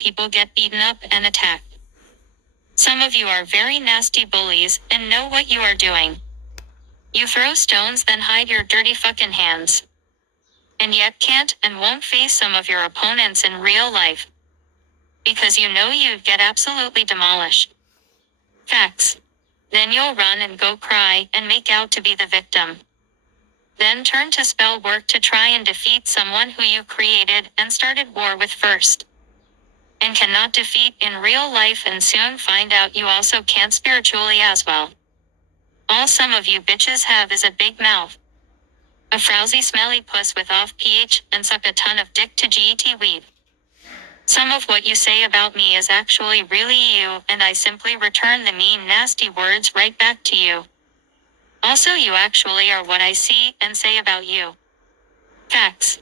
people get beaten up and attacked. Some of you are very nasty bullies and know what you are doing. You throw stones then hide your dirty fucking hands. And yet can't and won't face some of your opponents in real life. Because you know you'd get absolutely demolished. Facts. Then you'll run and go cry and make out to be the victim. Then turn to spell work to try and defeat someone who you created and started war with first. And cannot defeat in real life and soon find out you also can't spiritually as well. All some of you bitches have is a big mouth. A frowsy smelly puss with off pH and suck a ton of dick to get weed. Some of what you say about me is actually really you and I simply return the mean nasty words right back to you. Also you actually are what I see and say about you. Facts.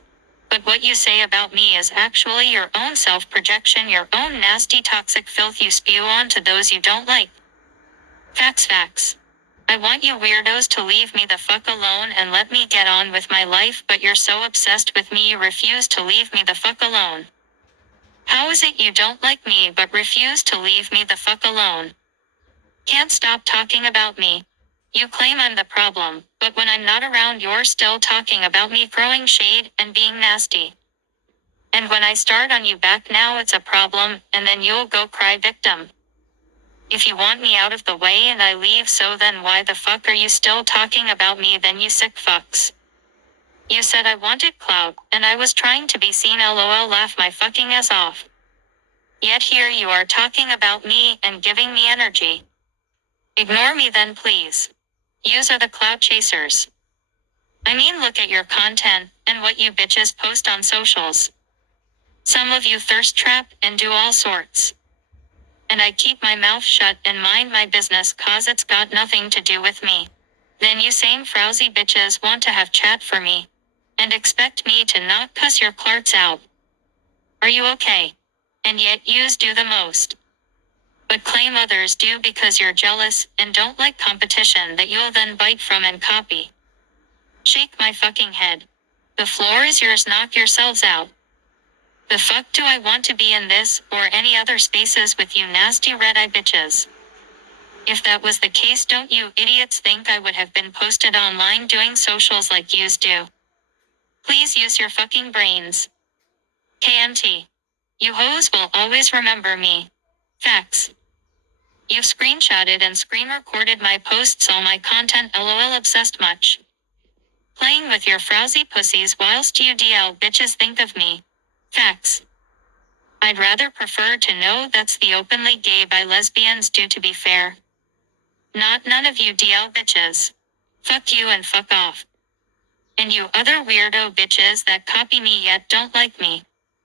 But what you say about me is actually your own self-projection, your own nasty toxic filth you spew onto those you don't like. Facts. I want you weirdos to leave me the fuck alone and let me get on with my life, but you're so obsessed with me you refuse to leave me the fuck alone. How is it you don't like me but refuse to leave me the fuck alone? Can't stop talking about me. You claim I'm the problem, but when I'm not around you're still talking about me, throwing shade and being nasty. And when I start on you back now it's a problem, and then you'll go cry victim. If you want me out of the way and I leave, so then why the fuck are you still talking about me then, you sick fucks? You said I wanted clout, and I was trying to be seen, lol, laugh my fucking ass off. Yet here you are talking about me and giving me energy. Ignore me then please. Yous are the clout chasers. I mean look at your content, and what you bitches post on socials. Some of you thirst trap and do all sorts. And I keep my mouth shut and mind my business cause it's got nothing to do with me. Then you same frowsy bitches want to have chat for me. And expect me to not cuss your clarts out. Are you okay? And yet yous do the most. But claim others do because you're jealous and don't like competition that you'll then bite from and copy. Shake my fucking head. The floor is yours, knock yourselves out. The fuck do I want to be in this or any other spaces with you nasty red-eye bitches? If that was the case, don't you idiots think I would have been posted online doing socials like yous do? Please use your fucking brains. KMT. You hoes will always remember me. Facts. You've screenshotted and screen recorded my posts, all my content, lol, obsessed much. Playing with your frowsy pussies whilst you DL bitches think of me. Facts. I'd rather prefer to know that's the openly gay bi lesbians do, to be fair. Not none of you DL bitches. Fuck you and fuck off. And you other weirdo bitches that copy me yet don't like me.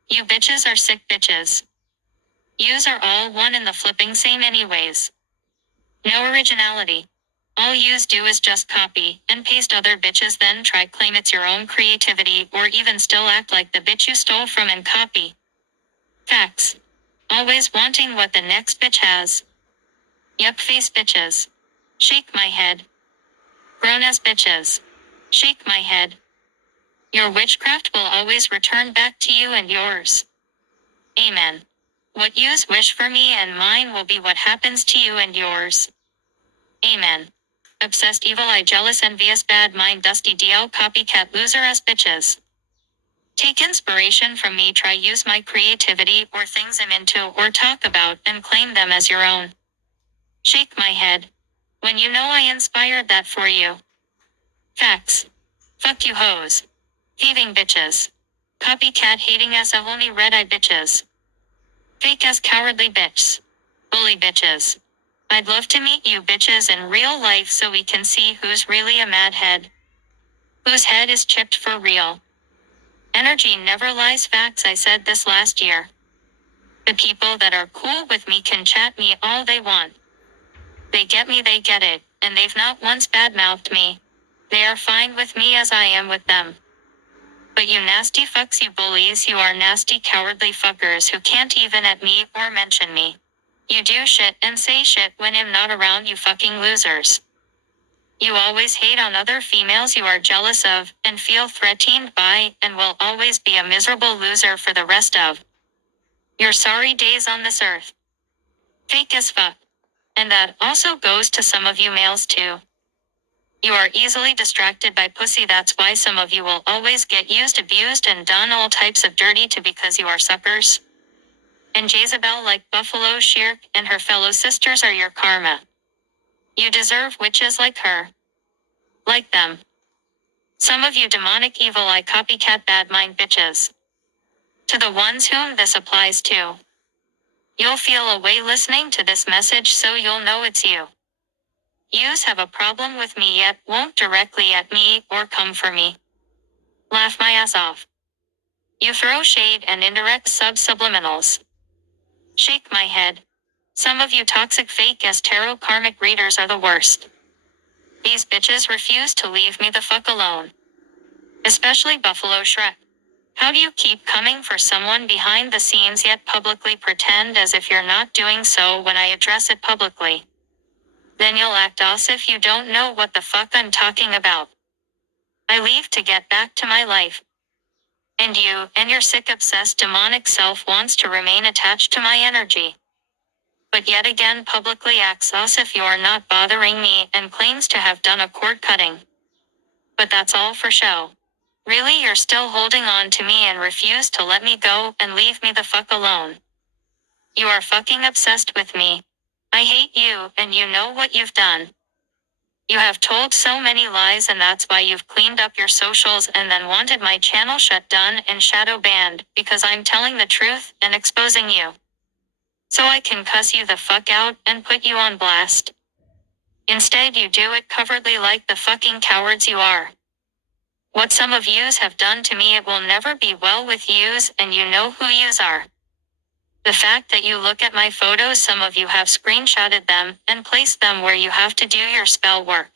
You bitches are sick bitches. Yous are all one in the flipping same anyways. No originality. All yous do is just copy and paste other bitches, then try claim it's your own creativity or even still act like the bitch you stole from and copy. Facts. Always wanting what the next bitch has. Yuck face bitches. Shake my head. Grown ass bitches. Shake my head. Your witchcraft will always return back to you and yours. Amen. What yous wish for me and mine will be what happens to you and yours. Amen. Obsessed, evil eye, jealous, envious, bad mind, dusty DL, copycat, loser ass bitches. Take inspiration from me, try use my creativity or things I'm into or talk about and claim them as your own. Shake my head. When you know I inspired that for you. Facts. Fuck you hoes. Thieving bitches. Copycat hating ass only red-eye bitches. Fake ass cowardly bitches. Bully bitches. I'd love to meet you bitches in real life so we can see who's really a mad head. Whose head is chipped for real. Energy never lies. Facts. I said this last year. The people that are cool with me can chat me all they want. They get me, they get it, and they've not once badmouthed me. They are fine with me as I am with them. But you nasty fucks, you bullies, you are nasty cowardly fuckers who can't even at me or mention me. You do shit and say shit when I'm not around, you fucking losers. You always hate on other females you are jealous of and feel threatened by and will always be a miserable loser for the rest of your sorry days on this earth. Fake as fuck. And that also goes to some of you males too. You are easily distracted by pussy, that's why some of you will always get used, abused, and done all types of dirty to because you are suckers. And Jezebel, like Buffalo Shirk and her fellow sisters, are your karma. You deserve witches like her. Like them. Some of you demonic evil eye copycat bad mind bitches. To the ones whom this applies to. You'll feel a way listening to this message, so you'll know it's you. Yous have a problem with me yet won't directly at me or come for me. Laugh my ass off. You throw shade and indirect subliminals. Shake my head. Some of you toxic fake as tarot karmic readers are the worst. These bitches refuse to leave me the fuck alone. Especially Buffalo Shrek. How do you keep coming for someone behind the scenes yet publicly pretend as if you're not doing so when I address it publicly? Then you'll act as if you don't know what the fuck I'm talking about. I leave to get back to my life. And you, and your sick obsessed demonic self wants to remain attached to my energy. But yet again publicly acts as if you're not bothering me and claims to have done a cord cutting. But that's all for show. Really, you're still holding on to me and refuse to let me go and leave me the fuck alone. You are fucking obsessed with me. I hate you, and you know what you've done. You have told so many lies, and that's why you've cleaned up your socials and then wanted my channel shut down and shadow banned, because I'm telling the truth and exposing you. So I can cuss you the fuck out and put you on blast. Instead you do it covertly like the fucking cowards you are. What some of yous have done to me, it will never be well with yous, and you know who yous are. The fact that you look at my photos, some of you have screenshotted them and placed them where you have to do your spell work.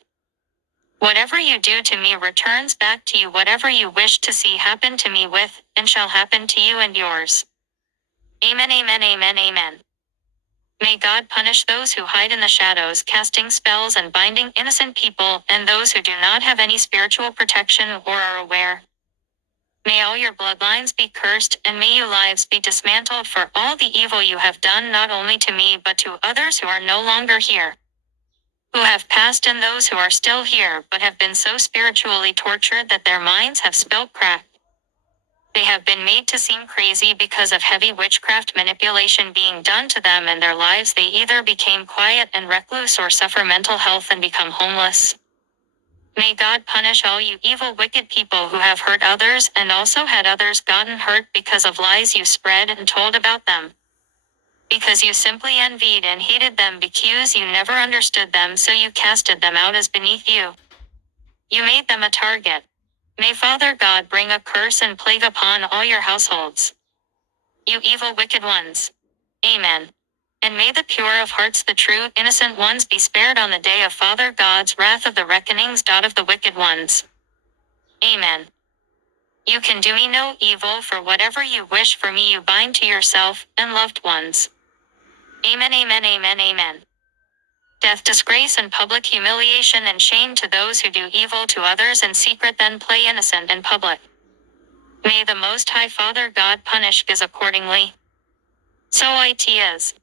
Whatever you do to me returns back to you. Whatever you wish to see happen to me with, and shall happen to you and yours. Amen, amen, amen, amen. May God punish those who hide in the shadows, casting spells and binding innocent people, and those who do not have any spiritual protection or are aware. May all your bloodlines be cursed, and may your lives be dismantled for all the evil you have done, not only to me but to others who are no longer here, who have passed, and those who are still here but have been so spiritually tortured that their minds have spelt crack. They have been made to seem crazy because of heavy witchcraft manipulation being done to them and their lives. They either became quiet and recluse or suffer mental health and become homeless. May God punish all you evil, wicked people who have hurt others and also had others gotten hurt because of lies you spread and told about them. Because you simply envied and hated them, because you never understood them, so you casted them out as beneath you. You made them a target. May Father God bring a curse and plague upon all your households. You evil, wicked ones. Amen. And may the pure of hearts, the true, innocent ones be spared on the day of Father God's wrath of the reckonings. Of the wicked ones. Amen. You can do me no evil, for whatever you wish for me you bind to yourself and loved ones. Amen, amen, amen, amen. Death, disgrace, and public humiliation and shame to those who do evil to others in secret, then play innocent in public. May the Most High Father God punish us accordingly. So it is.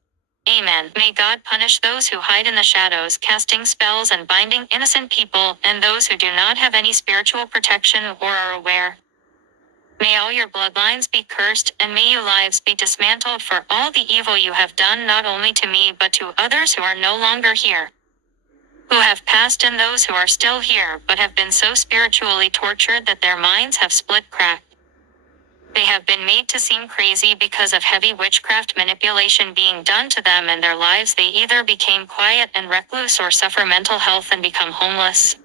Amen. May God punish those who hide in the shadows, casting spells and binding innocent people, and those who do not have any spiritual protection or are aware. May all your bloodlines be cursed, and may your lives be dismantled for all the evil you have done, not only to me but to others who are no longer here, who have passed, and those who are still here but have been so spiritually tortured that their minds have split crack. They have been made to seem crazy because of heavy witchcraft manipulation being done to them and their lives. They either became quiet and recluse or suffer mental health and become homeless.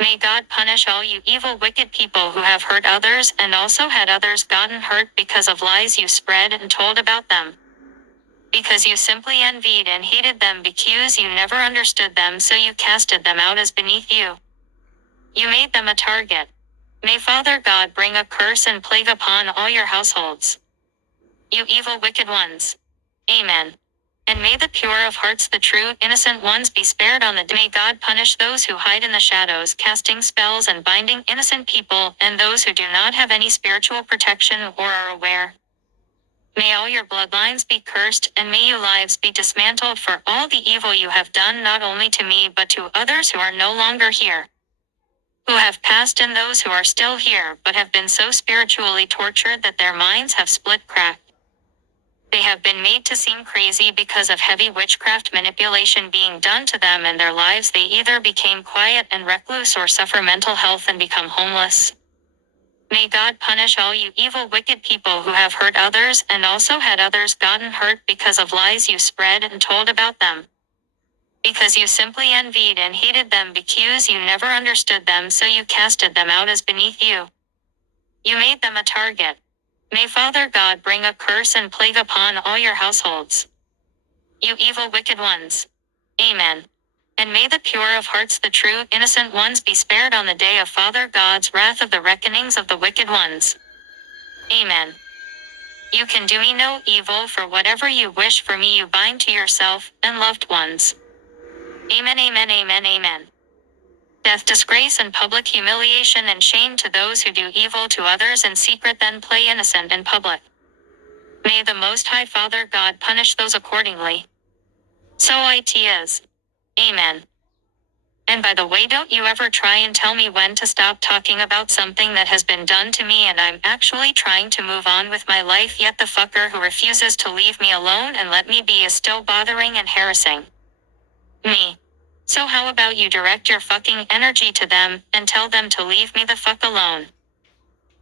May God punish all you evil, wicked people who have hurt others and also had others gotten hurt because of lies you spread and told about them. Because you simply envied and hated them, because you never understood them, so you casted them out as beneath you. You made them a target. May Father God bring a curse and plague upon all your households. You evil, wicked ones. Amen. And may the pure of hearts, the true, innocent ones be spared on the day. May God punish those who hide in the shadows, casting spells and binding innocent people, and those who do not have any spiritual protection or are aware. May all your bloodlines be cursed, and may your lives be dismantled for all the evil you have done not only to me but to others who are no longer here, who have passed, and those who are still here but have been so spiritually tortured that their minds have split cracked. They have been made to seem crazy because of heavy witchcraft manipulation being done to them and their lives. They either became quiet and recluse or suffer mental health and become homeless. May God punish all you evil, wicked people who have hurt others and also had others gotten hurt because of lies you spread and told about them. Because you simply envied and hated them because you never understood them, so you casted them out as beneath you. You made them a target. May Father God bring a curse and plague upon all your households, you evil wicked ones. Amen. And may the pure of hearts, the true, innocent ones be spared on the day of Father God's wrath of the reckonings of the wicked ones. Amen. You can do me no evil, for whatever you wish for me you bind to yourself and loved ones. Amen, amen, amen, amen. Death, disgrace, and public humiliation and shame to those who do evil to others in secret, then play innocent in public. May the Most High Father God punish those accordingly. So it is. Amen. And by the way, don't you ever try and tell me when to stop talking about something that has been done to me and I'm actually trying to move on with my life, yet the fucker who refuses to leave me alone and let me be is still bothering and harassing me. So how about you direct your fucking energy to them and tell them to leave me the fuck alone?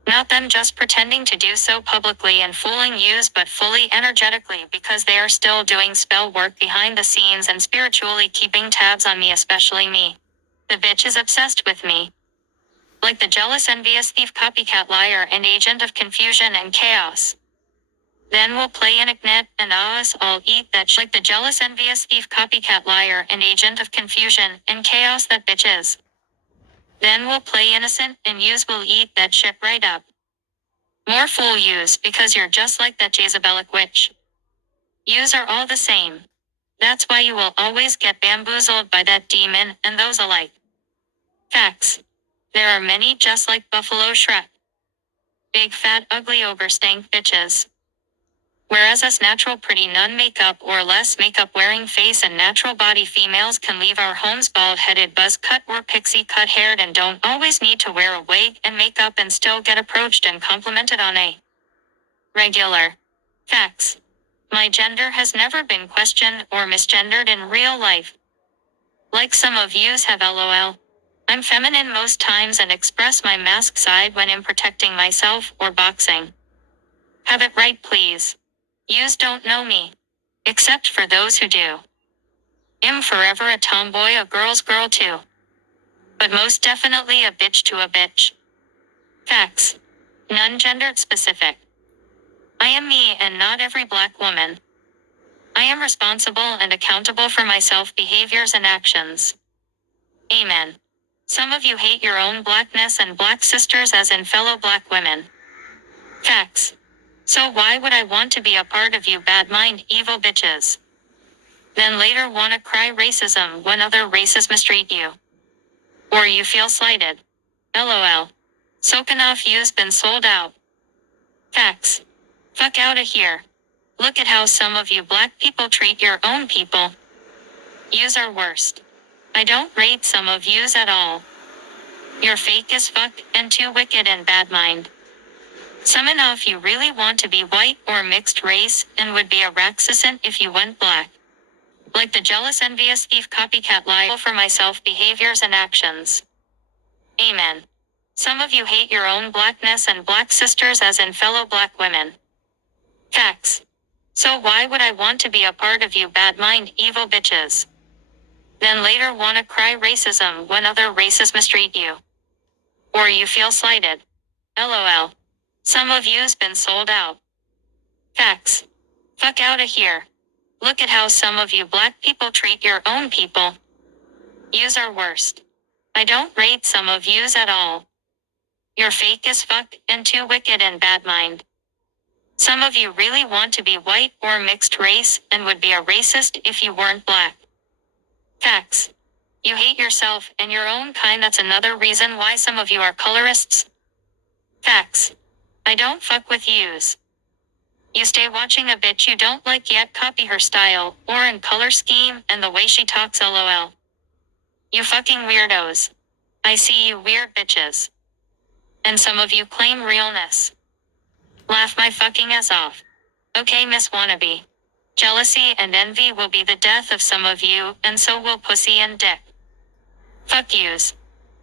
Not them just pretending to do so publicly and fooling yous, but fully energetically, because they are still doing spell work behind the scenes and spiritually keeping tabs on me, especially me. The bitch is obsessed with me. Like the jealous, envious, thief, copycat, liar, and agent of confusion and chaos. Then we'll play Ignite and us all eat that like the jealous, envious, thief, copycat, liar, and agent of confusion and chaos that bitch is. Then we'll play innocent and yous will eat that shit right up. More fool yous, because you're just like that Jezebelic witch. Yous are all the same. That's why you will always get bamboozled by that demon and those alike. Facts. There are many just like Buffalo Shrek. Big fat ugly ogre stank bitches. Whereas us natural pretty none makeup or less makeup wearing face and natural body females can leave our homes bald-headed, buzz cut, or pixie cut haired and don't always need to wear a wig and makeup and still get approached and complimented on a regular. Facts. My gender has never been questioned or misgendered in real life. Like some of yous have, lol. I'm feminine most times and express my mask side when I'm protecting myself or boxing. Have it right, please. Yous don't know me. Except for those who do. I'm forever a tomboy, a girl's girl too. But most definitely a bitch to a bitch. Facts. None gendered specific. I am me and not every black woman. I am responsible and accountable for myself, behaviors, and actions. Amen. Some of you hate your own blackness and black sisters as in fellow black women. Facts. So why would I want to be a part of you bad mind, evil bitches? Then later wanna cry racism when other races mistreat you. Or you feel slighted. LOL. Sokanov you's been sold out. Facts. Fuck outta here. Look at how some of you black people treat your own people. Yous are worst. I don't rate some of yous at all. You're fake as fuck and too wicked and bad mind. Some enough you really want to be white or mixed race and would be a Raxasan if you went black. Like the jealous, envious, thief, copycat, liar for myself, behaviors and actions. Amen. Some of you hate your own blackness and black sisters as in fellow black women. Facts. So why would I want to be a part of you bad mind, evil bitches? Then later wanna cry racism when other races mistreat you. Or you feel slighted. LOL. Some of you's been sold out. Facts. Fuck outta here. Look at how some of you black people treat your own people. Yous are worst. I don't rate some of yous at all. You're fake as fuck and too wicked and bad mind. Some of you really want to be white or mixed race and would be a racist if you weren't black. Facts. You hate yourself and your own kind. That's another reason why some of you are colorists. Facts. I don't fuck with yous. You stay watching a bitch you don't like yet copy her style, or in color scheme, and the way she talks lol. You fucking weirdos. I see you weird bitches. And some of you claim realness. Laugh my fucking ass off. Okay, Miss Wannabe. Jealousy and envy will be the death of some of you, and so will pussy and dick. Fuck yous.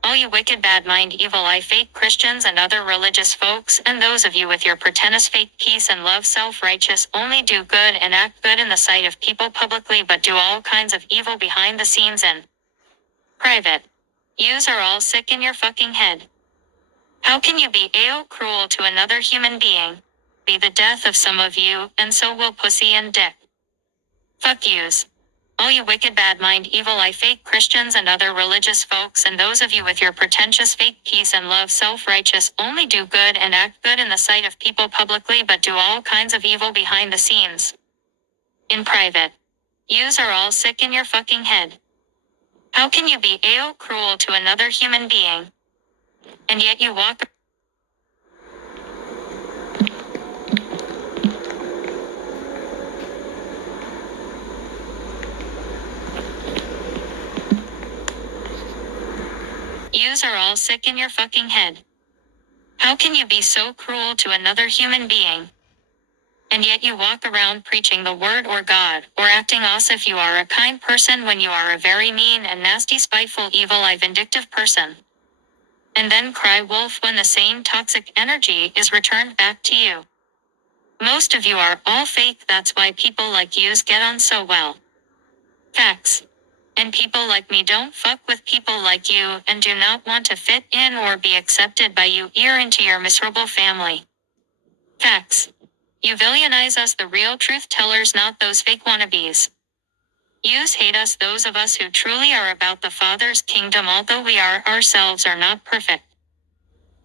All you wicked bad mind evil eye fake Christians and other religious folks, and those of you with your pretentious fake peace and love self-righteous only do good and act good in the sight of people publicly but do all kinds of evil behind the scenes in private. Yous are all sick in your fucking head. How can you be AO cruel to another human being? Be the death of some of you, and so will pussy and dick. Fuck yous. All you wicked bad mind evil eye fake Christians and other religious folks, and those of you with your pretentious fake peace and love self-righteous only do good and act good in the sight of people publicly but do all kinds of evil behind the scenes in private. Yous are all sick in your fucking head. How can you be AO cruel to another human being? And yet you walk. Yous are all sick in your fucking head. How can you be so cruel to another human being? And yet you walk around preaching the word or God, or acting as if you are a kind person when you are a very mean and nasty spiteful evil eye vindictive person. And then cry wolf when the same toxic energy is returned back to you. Most of you are all fake, that's why people like yous get on so well. Facts. And people like me don't fuck with people like you and do not want to fit in or be accepted by you into your miserable family. Facts. You villainize us, the real truth tellers, not those fake wannabes. Yous hate us, those of us who truly are about the Father's kingdom, although we ourselves are not perfect.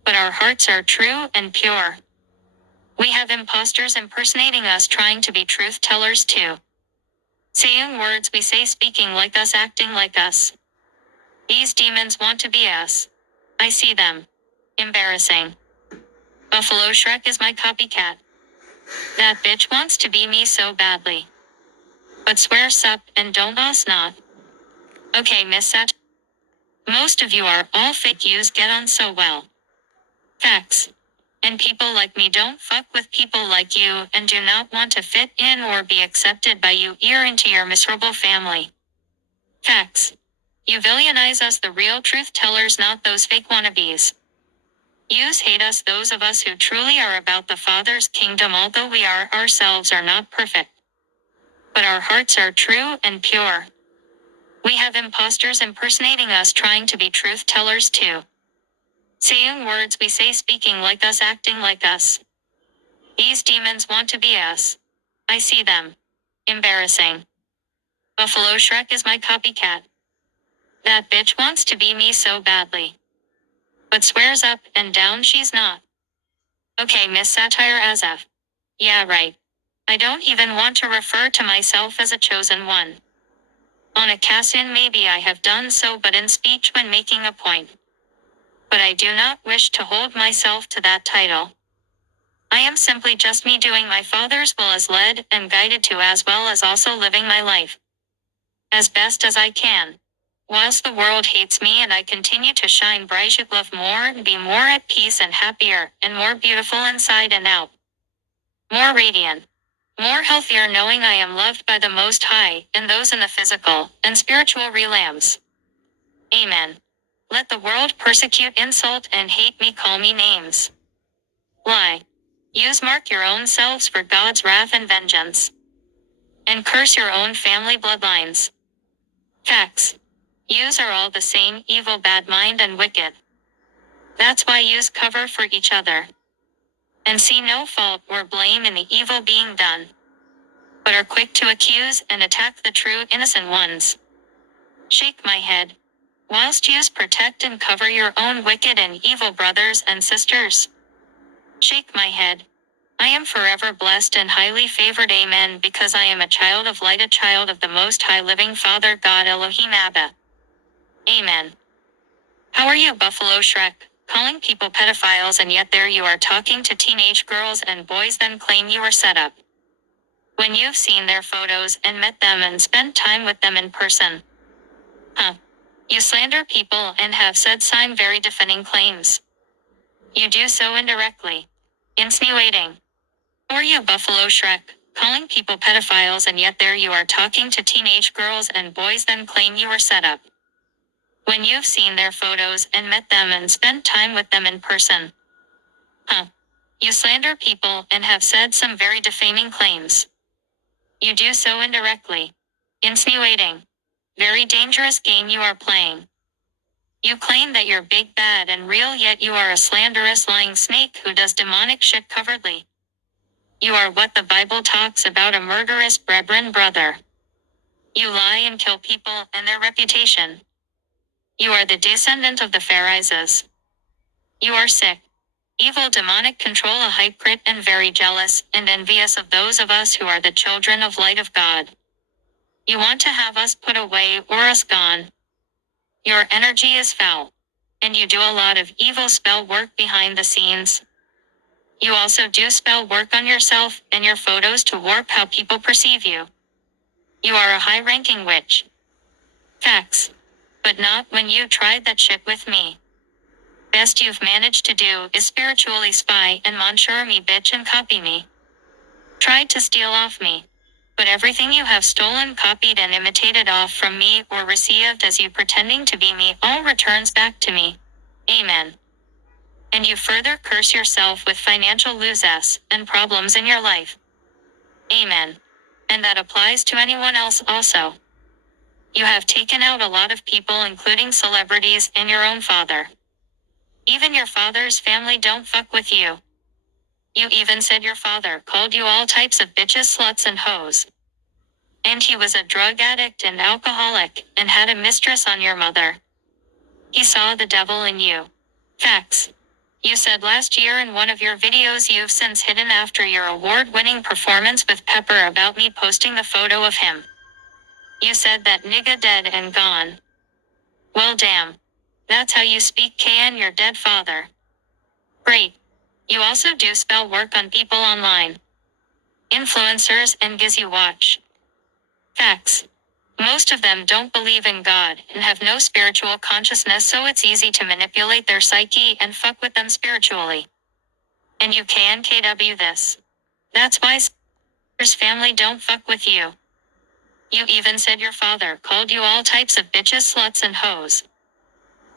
But our hearts are true and pure. We have imposters impersonating us, trying to be truth tellers too. Saying words we say, speaking like us, acting like us. These demons want to be us. I see them. Embarrassing. Buffalo Shrek is my copycat. That bitch wants to be me so badly. But swear sup and don't us not. Okay, Miss Sat. Most of you are all fake, yous get on so well. Facts. And people like me don't fuck with people like you and do not want to fit in or be accepted by you into your miserable family. Facts. You villainize us, the real truth tellers, not those fake wannabes. Yous hate us, those of us who truly are about the Father's kingdom, although we ourselves are not perfect. But our hearts are true and pure. We have imposters impersonating us, trying to be truth tellers too. Saying words we say, speaking like us, acting like us. These demons want to be us. I see them. Embarrassing. Buffalo Shrek is my copycat. That bitch wants to be me so badly. But swears up and down she's not. Okay, Miss Satire as F. Yeah, right. I don't even want to refer to myself as a chosen one. On a cast-in maybe I have done so, but in speech when making a point. But I do not wish to hold myself to that title. I am simply just me doing my Father's will as led and guided to, as well as also living my life as best as I can. Whilst the world hates me and I continue to shine bright, love more and be more at peace and happier and more beautiful inside and out. More radiant. More healthier, knowing I am loved by the Most High and those in the physical and spiritual realms. Amen. Let the world persecute, insult, and hate me, call me names. Lie. Use mark your own selves for God's wrath and vengeance. And curse your own family bloodlines. Facts. Yous are all the same, evil, bad mind, and wicked. That's why yous cover for each other. And see no fault or blame in the evil being done. But are quick to accuse and attack the true, innocent ones. Shake my head. Whilst yous protect and cover your own wicked and evil brothers and sisters. Shake my head. I am forever blessed and highly favored, amen, because I am a child of light, a child of the Most High Living Father God Elohim Abba. Amen. How are you, Buffalo Shrek? Calling people pedophiles, and yet there you are talking to teenage girls and boys, then claim you are set up. When you've seen their photos and met them and spent time with them in person. You slander people and have said some very defending claims. You do so indirectly. Insinuating. Or you Buffalo Shrek, calling people pedophiles and yet there you are talking to teenage girls and boys then claim you were set up. When you've seen their photos and met them and spent time with them in person. You slander people and have said some very defaming claims. You do so indirectly. Insinuating. Very dangerous game you are playing. You claim that you're big bad and real yet you are a slanderous lying snake who does demonic shit covertly. You are what the Bible talks about, a murderous brethren brother. You lie and kill people and their reputation. You are the descendant of the Pharisees. You are sick. Evil demonic control, a hypocrite and very jealous and envious of those of us who are the children of light of God. You want to have us put away or us gone. Your energy is foul. And you do a lot of evil spell work behind the scenes. You also do spell work on yourself and your photos to warp how people perceive you. You are a high-ranking witch. Facts. But not when you tried that shit with me. Best you've managed to do is spiritually spy and monitor me bitch and copy me. Tried to steal off me. But everything you have stolen, copied and imitated off from me or received as you pretending to be me all returns back to me. Amen. And you further curse yourself with financial losses and problems in your life. Amen. And that applies to anyone else also. You have taken out a lot of people including celebrities and your own father. Even your father's family don't fuck with you. You even said your father called you all types of bitches, sluts and hoes. And he was a drug addict and alcoholic and had a mistress on your mother. He saw the devil in you. Facts. You said last year in one of your videos you've since hidden after your award-winning performance with Pepper about me posting the photo of him. You said that nigga dead and gone. Well damn. That's how you speak KN your dead father. Great. You also do spell work on people online. Influencers and giz you watch. Facts. Most of them don't believe in God and have no spiritual consciousness, so it's easy to manipulate their psyche and fuck with them spiritually. And you can KW this. That's why his family don't fuck with you. You even said your father called you all types of bitches, sluts and hoes.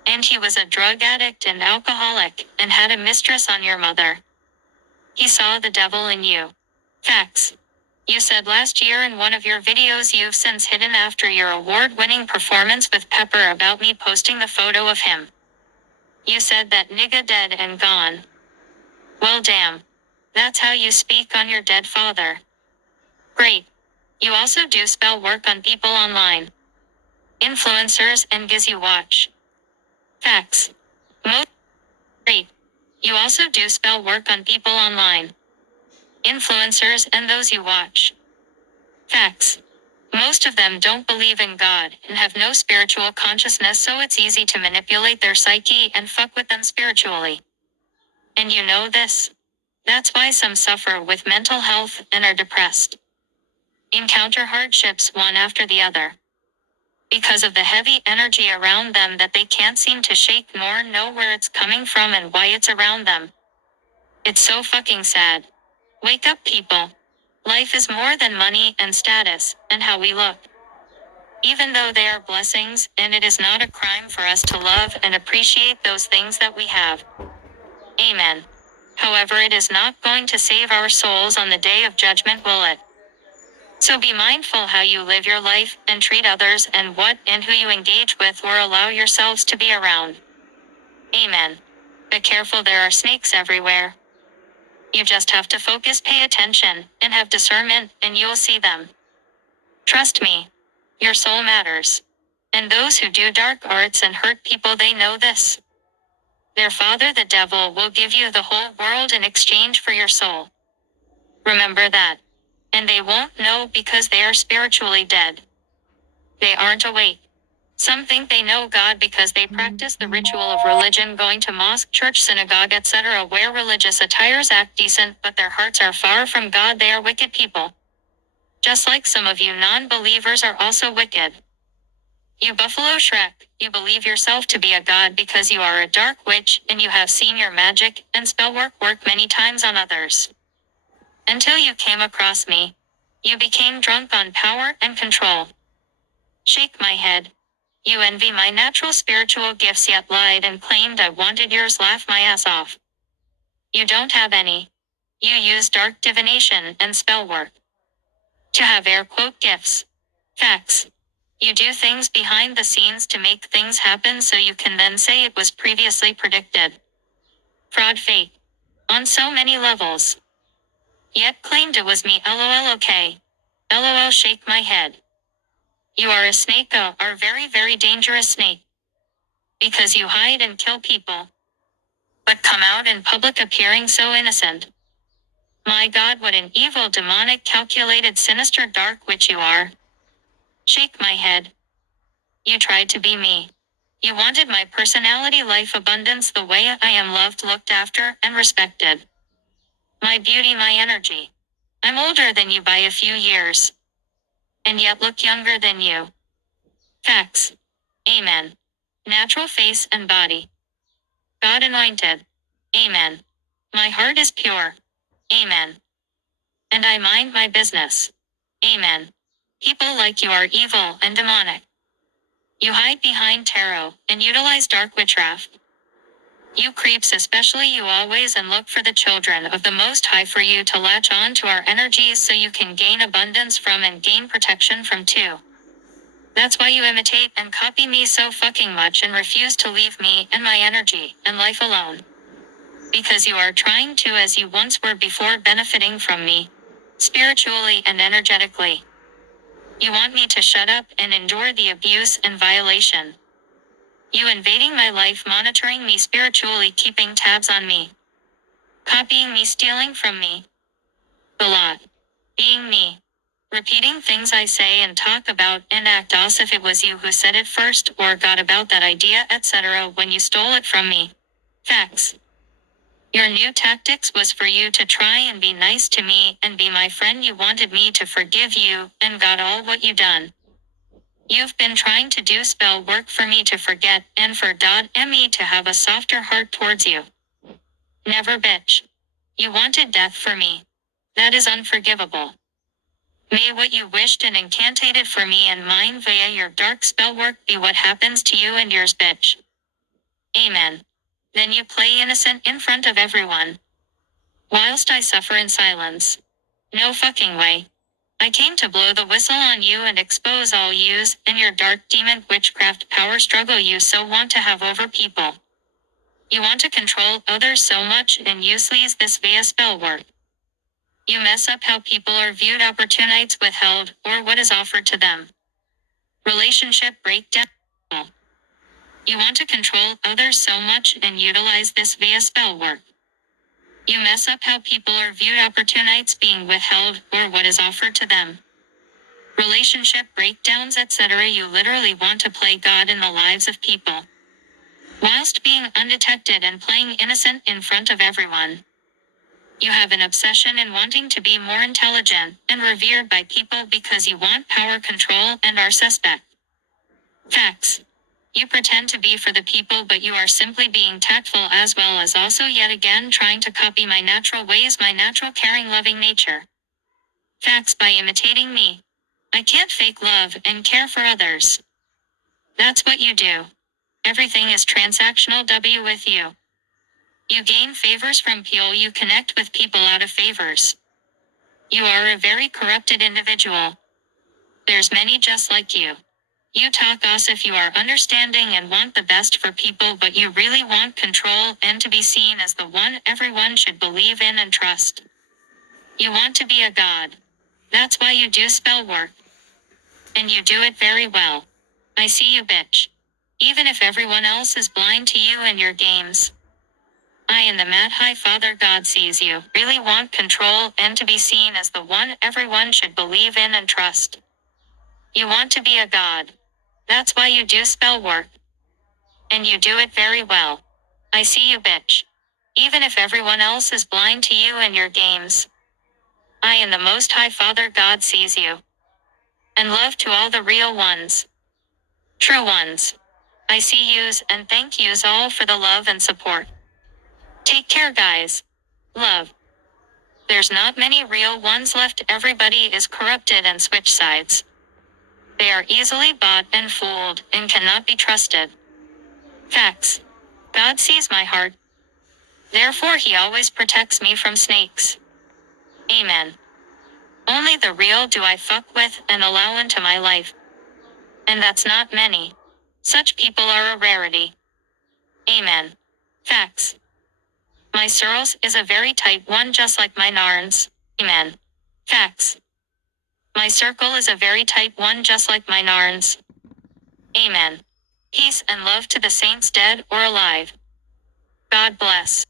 And he was a drug addict and alcoholic and had a mistress on your mother. He saw the devil in you. Facts. You said last year in one of your videos you've since hidden after your award-winning performance with Pepper about me posting the photo of him. You said that nigga dead and gone. Well damn. That's how you speak on your dead father. Great. You also do spell work on people online. Influencers and giz you watch. Facts. Great. You also do spell work on people online. Influencers and those you watch. Facts. Most of them don't believe in God and have no spiritual consciousness, so it's easy to manipulate their psyche and fuck with them spiritually. And you know this. That's why some suffer with mental health and are depressed. Encounter hardships one after the other. Because of the heavy energy around them that they can't seem to shake nor know where it's coming from and why it's around them. It's so fucking sad. Wake up, people. Life is more than money and status and how we look. Even though they are blessings, and it is not a crime for us to love and appreciate those things that we have. Amen. However, it is not going to save our souls on the day of judgment, will it? So be mindful how you live your life and treat others and what and who you engage with or allow yourselves to be around. Amen. Be careful, there are snakes everywhere. You just have to focus, pay attention, and have discernment, and you'll see them. Trust me. Your soul matters. And those who do dark arts and hurt people, they know this. Their father, the devil, will give you the whole world in exchange for your soul. Remember that. And they won't know because they are spiritually dead. They aren't awake. Some think they know God because they practice the ritual of religion, going to mosque, church, synagogue, etc., wear religious attires, act decent, but their hearts are far from God. They are wicked people. Just like some of you non-believers are also wicked. You Buffalo Shrek, you believe yourself to be a god because you are a dark witch and you have seen your magic and spell work many times on others. Until you came across me. You became drunk on power and control. Shake my head. You envy my natural spiritual gifts yet lied and claimed I wanted yours. Laugh my ass off. You don't have any. You use dark divination and spell work to have air quote gifts. Facts. You do things behind the scenes to make things happen so you can then say it was previously predicted. Fraud fake. On so many levels. Yet claimed it was me. LOL. Okay. LOL. Shake my head. You are a snake. Are very very dangerous snake. Because you hide and kill people. But come out in public appearing so innocent. My God, what an evil, demonic, calculated, sinister, dark witch you are. Shake my head. You tried to be me. You wanted my personality, life, abundance, the way I am loved, looked after, and respected. My beauty, my energy. I'm older than you by a few years. And yet look younger than you. Facts. Amen. Natural face and body. God anointed. Amen. My heart is pure. Amen. And I mind my business. Amen. People like you are evil and demonic. You hide behind tarot and utilize dark witchcraft. You creeps, especially you, always and look for the children of the Most High for you to latch on to our energies so you can gain abundance from and gain protection from too. That's why you imitate and copy me so fucking much and refuse to leave me and my energy and life alone. Because you are trying to as you once were before, benefiting from me. Spiritually and energetically. You want me to shut up and endure the abuse and violation. You invading my life, monitoring me spiritually, keeping tabs on me. Copying me, stealing from me. The lot. Being me. Repeating things I say and talk about and act as if it was you who said it first or got about that idea, etc. when you stole it from me. Facts. Your new tactics was for you to try and be nice to me and be my friend. You wanted me to forgive you and got all what you done. You've been trying to do spell work for me to forget and for .me to have a softer heart towards you. Never, bitch. You wanted death for me. That is unforgivable. May what you wished and incantated for me and mine via your dark spell work be what happens to you and yours, bitch. Amen. Then you play innocent in front of everyone. Whilst I suffer in silence. No fucking way. I came to blow the whistle on you and expose all yous and your dark demon witchcraft power struggle you so want to have over people. You want to control others so much and you sleaze this via spell work. You mess up how people are viewed, opportunities withheld, or what is offered to them. Relationship breakdown. You want to control others so much and utilize this via spell work. You mess up how people are viewed, opportunities being withheld, or what is offered to them. Relationship breakdowns, etc. You literally want to play God in the lives of people. Whilst being undetected and playing innocent in front of everyone. You have an obsession in wanting to be more intelligent and revered by people because you want power, control, and are suspect. Facts. You pretend to be for the people, but you are simply being tactful as well as also yet again trying to copy my natural ways, my natural caring loving nature. Facts. By imitating me. I can't fake love and care for others. That's what you do. Everything is transactional with you. You gain favors from people, you connect with people out of favors. You are a very corrupted individual. There's many just like you. You talk as if you are understanding and want the best for people, but you really want control and to be seen as the one everyone should believe in and trust. You want to be a god. That's why you do spell work. And you do it very well. I see you, bitch. Even if everyone else is blind to you and your games. I and the Mad High Father God sees you, really want control and to be seen as the one everyone should believe in and trust. You want to be a god. That's why you do spell work. And you do it very well. I see you, bitch. Even if everyone else is blind to you and your games. I and the Most High Father God sees you. And love to all the real ones. True ones. I see yous and thank yous all for the love and support. Take care, guys. Love. There's not many real ones left. Everybody is corrupted and switch sides. They are easily bought and fooled and cannot be trusted. Facts. God sees my heart. Therefore he always protects me from snakes. Amen. Only the real do I fuck with and allow into my life. And that's not many. Such people are a rarity. Amen. Facts. My Searles is a very tight one just like my Narns. Amen. Facts. My circle is a very tight one just like my Narns. Amen. Peace and love to the saints dead or alive. God bless.